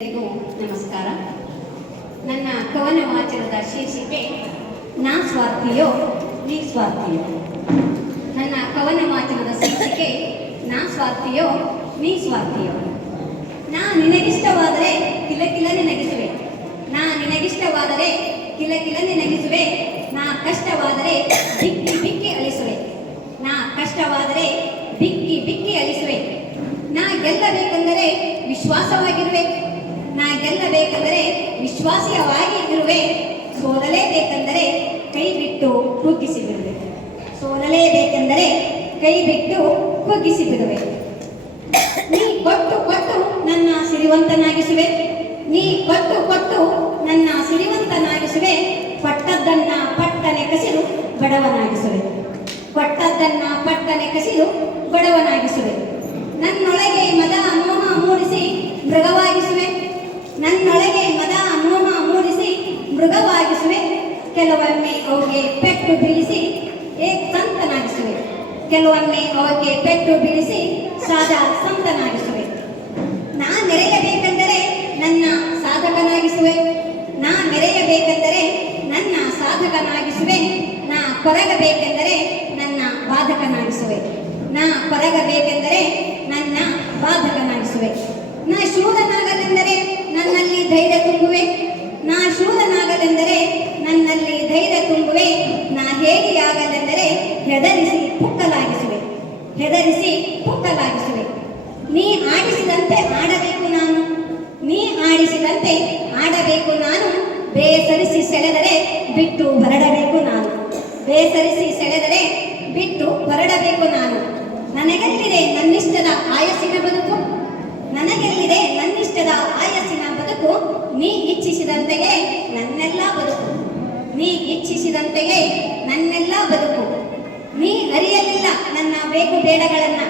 ಎಲ್ಲರಿಗೂ ನಮಸ್ಕಾರ. ನನ್ನ ಕವನ ವಾಚನದ ಶೀರ್ಷಿಕೆ ನಾ ಸ್ವಾರ್ಥಿಯೋ ನೀ ಸ್ವಾರ್ಥಿಯೋ. ನನ್ನ ಕವನ ವಾಚನದ ಶೀರ್ಷಿಕೆ ನಾ ಸ್ವಾರ್ಥಿಯೋ ನೀ ಸ್ವಾರ್ಥಿಯೋ. ನಾ ನಿನಗಿಷ್ಟವಾದರೆ ಕಿಲಕಿಲನೆ ನಗಿಸುವೆ, ನಾ ನಿನಗಿಷ್ಟವಾದರೆ ಕಿಲಕಿಲನೆ ನಗಿಸುವೆ. ನಾ ಕಷ್ಟವಾದರೆ ಬಿಕ್ಕಿ ಬಿಕ್ಕಿ ಅಳಿಸುವೆ, ನಾ ಕಷ್ಟವಾದರೆ ಬಿಕ್ಕಿ ಬಿಕ್ಕಿ ಅಳಿಸುವೆ. ನಾ ಗೆಲ್ಲಬೇಕೆಂದರೆ ವಿಶ್ವಾಸವಾಗಿರುವೆ, ನಾ ಗೆಲ್ಲಬೇಕೆಂದರೆ ವಿಶ್ವಾಸವಾಗಿ ಇರುವೆ. ಸೋಲಲೇಬೇಕೆಂದರೆ ಕೈ ಬಿಟ್ಟು ಕುಗ್ಗಿಸಿ ಬಿಡುವೆ, ಸೋಲಲೇಬೇಕೆಂದರೆ ಕೈ ಬಿಟ್ಟು ಕುಗ್ಗಿಸಿ ಬಿಡುವೆ. ನೀ ಕೊಟ್ಟು ಕೊಟ್ಟು ನನ್ನ ಸಿರಿವಂತನಾಗಿಸುವೆ, ನೀ ಕೊಟ್ಟು ಕೊಟ್ಟು ನನ್ನ ಸಿರಿವಂತನಾಗಿಸುವೆ. ಪಟ್ಟದ್ದನ್ನ ಪಟ್ಟನೆ ಕಸಿದು ಬಡವನಾಗಿಸುವೆ, ಪಟ್ಟದ್ದನ್ನ ಪಟ್ಟನೆ ಕಸಿದು ಬಡವನಾಗಿಸುವೆ. ನನ್ನೊಳಗೆ ಮದ ಮೋಹ ಮೂಡಿಸಿ ಮೃಗವಾಗಿಸುವೆ, ನನ್ನೊಳಗೆ ಮದ ಮೋಹ ಮೂಡಿಸಿ ಮೃಗವಾಗಿಸುವೆ. ಕೆಲವೊಮ್ಮೆ ಅವಗೆ ಪೆಟ್ಟು ಬೀಳಿಸಿ ಸಂತನಾಗಿಸುವೆ, ಕೆಲವೊಮ್ಮೆ ಅವಕ್ಕೆ ಪೆಟ್ಟು ಬೀಳಿಸಿ ಸಾದಾ ಸಂತನಾಗಿಸುವೆ. ನಾ ಮೆರೆಯಬೇಕೆಂದರೆ ನನ್ನ ಸಾಧಕನಾಗಿಸುವೆ, ನಾ ಮೆರೆಯಬೇಕೆಂದರೆ ನನ್ನ ಸಾಧಕನಾಗಿಸುವೆ. ನಾ ಕೊರಗಬೇಕೆಂದರೆ ನನ್ನ ಬಾಧಕನಾಗಿಸುವೆ, ನಾ ಕೊರಗಬೇಕೆಂದರೆ ನನ್ನ ಬಾಧಕನಾಗಿಸುವೆ. ನಾ ಶೂರನಾಗಲೆಂದರೆ ನನ್ನಲ್ಲಿ ಧೈರ್ಯ ತುಂಬುವೆ, ನಾ ಶೂರನಾಗಲೆಂದರೆ ನನ್ನಲ್ಲಿ ಧೈರ್ಯ ತುಂಬುವೆ. ನಾ ಹೇಡಿಯಾಗಲೆಂದರೆ ಹೆದರಿಸಿ ಪುಕ್ಕಲಾಗಿಸುವೆ, ಹೆದರಿಸಿ ಪುಕ್ಕಲಾಗಿಸುವೆ. ನೀ ಆಡಿಸಿದಂತೆ ಆಡಬೇಕು ನಾನು, ನೀ ಆಡಿಸಿದಂತೆ ಆಡಬೇಕು ನಾನು. ಬೇಸರಿಸಿ ಸೆಳೆದರೆ ಬಿಟ್ಟು ಹೊರಡಬೇಕು ನಾನು, ಬೇಸರಿಸಿ ಸೆಳೆದರೆ ಬಿಟ್ಟು ಹೊರಡಬೇಕು ನಾನು. ನನಗೆಲ್ಲಿದೆ ನನ್ನಿಷ್ಟದ ಆಯಸ್ಸಿನ ಬದುಕು, ನನಗೆಲ್ಲಿದೆ ನನ್ನಿಷ್ಟದ ಆಯಸ್ಸಿನ ಬದುಕು. ನೀ ಇಚ್ಛಿಸಿದಂತೆಯೇ ನನ್ನೆಲ್ಲ ಬದುಕು, ನೀ ಇಚ್ಛಿಸಿದಂತೆಯೇ ನನ್ನೆಲ್ಲ ಬದುಕು. ನೀ ಅರಿಯಲಿಲ್ಲ ನನ್ನ ಬೇಕು ಬೇಡಗಳನ್ನ,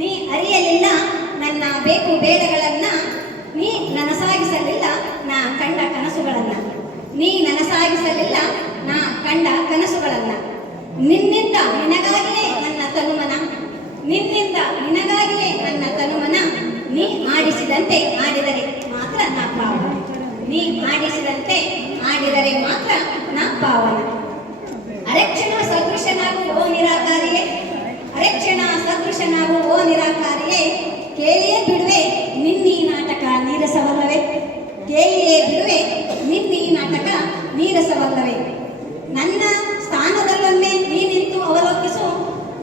ನೀ ಅರಿಯಲಿಲ್ಲ ನನ್ನ ಬೇಕು ಬೇಡಗಳನ್ನ. ನೀ ನನಸಾಗಿಸಲಿಲ್ಲ ನಾ ಕಂಡ ಕನಸುಗಳನ್ನ, ನೀ ನನಸಾಗಿಸಲಿಲ್ಲ ನಾ ಕಂಡ ಕನಸುಗಳನ್ನ. ನಿನ್ನಿಂದ ನಿನಗಾಗಿಯೇ ನನ್ನ ತನುಮನ, ನಿನ್ನಿಂದ ನಿನಗಾಗಿಯೇ ನನ್ನ ತನುಮನ. ನೀ ಆಡಿಸಿದಂತೆ ಆಡಿದರೆ ಮಾತ್ರ ನಾ ಪಾವನ, ನೀ ಆಡಿಸಿದಂತೆ ಆಡಿದರೆ ಮಾತ್ರ ನಾ ಪಾವನ. ಅರಕ್ಷಣ ಸದೃಶನಾಗು ಓ ನಿರಾಕಾರಿಯೇ, ಅರಕ್ಷಣ ಸದೃಶನಾಗು ಓ ನಿರಾಕಾರಿಯೇ. ಕೇಳಿಯೇ ಬಿಡುವೆ ನಿನ್ನೀ ನಾಟಕ ನೀರಸವಲ್ಲವೇ, ಕೇಳಿಯೇ ಬಿಡುವೆ ನಿನ್ನೀ ನಾಟಕ ನೀರಸವಲ್ಲವೇ. ನನ್ನ ಸ್ಥಾನದಲ್ಲೊಮ್ಮೆ ನೀ ನಿಂತು ಅವಲೋಕಿಸು,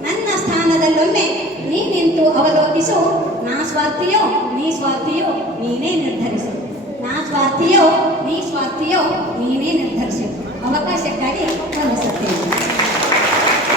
ನನ್ನ ಸ್ಥಾನದಲ್ಲೊಮ್ಮೆ ನೀ ನಿಂತು ಅವಲೋಕಿಸು. ನಾ ಸ್ವಾರ್ಥಿಯೋ ನೀ ಸ್ವಾರ್ಥಿಯೋ ನೀನೇ ನಿರ್ಧರಿಸು, ನಾ ಸ್ವಾರ್ಥಿಯೋ ನೀ ಸ್ವಾರ್ಥಿಯೋ ನೀನೇ ನಿರ್ಧರಿಸು. ಅವಕಾಶಕ್ಕಾಗಿ